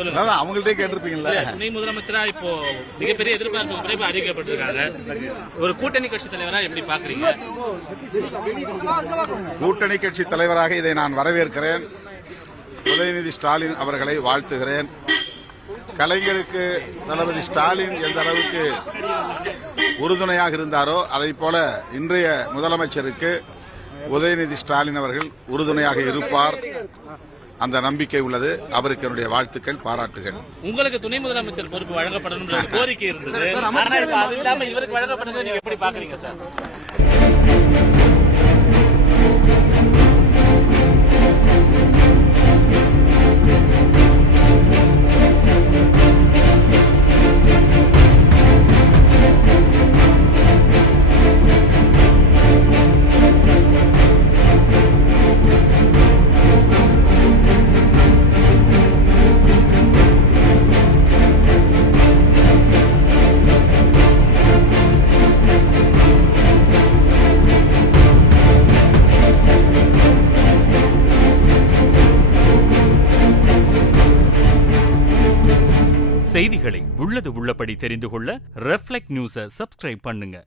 அவங்கள்ட்டே கேட்டிருப்பீங்களா? துணை முதலமைச்சரா இப்போ மிகப்பெரிய எதிர்பார்ப்பு குறைப்பு அறிவிக்கப்பட்டிருக்காங்க. ஒரு கூட்டணி கட்சி தலைவரா எப்படி பாக்குறீங்க? கூட்டணி கட்சி தலைவராக இதை நான் வரவேற்கிறேன். உதயநிதி ஸ்டாலின் அவர்களை வாழ்த்துகிறேன். கலைஞருக்கு தளபதி ஸ்டாலின் எந்த அளவுக்கு உறுதுணையாக இருந்தாரோ அதை போல இன்றைய முதலமைச்சருக்கு உதயநிதி ஸ்டாலின் அவர்கள் உறுதுணையாக இருப்பார். அந்த நம்பிக்கை உள்ளது. அவருக்கு என்னுடைய வாழ்த்துக்கள், பாராட்டுகள். உங்களுக்கு துணை முதலமைச்சர் பொறுப்பு வழங்கப்படணும் கோரிக்கை இருந்தது. அது இல்லாம இவருக்கு வழங்கப்படுறது நீங்க எப்படி பாக்குறீங்க சார்? செய்திகளை உள்ளது உள்ளபடி தெரிந்து கொள்ள ரெஃப்ளெக்ட் நியூஸை சப்ஸ்கிரைப் பண்ணுங்க.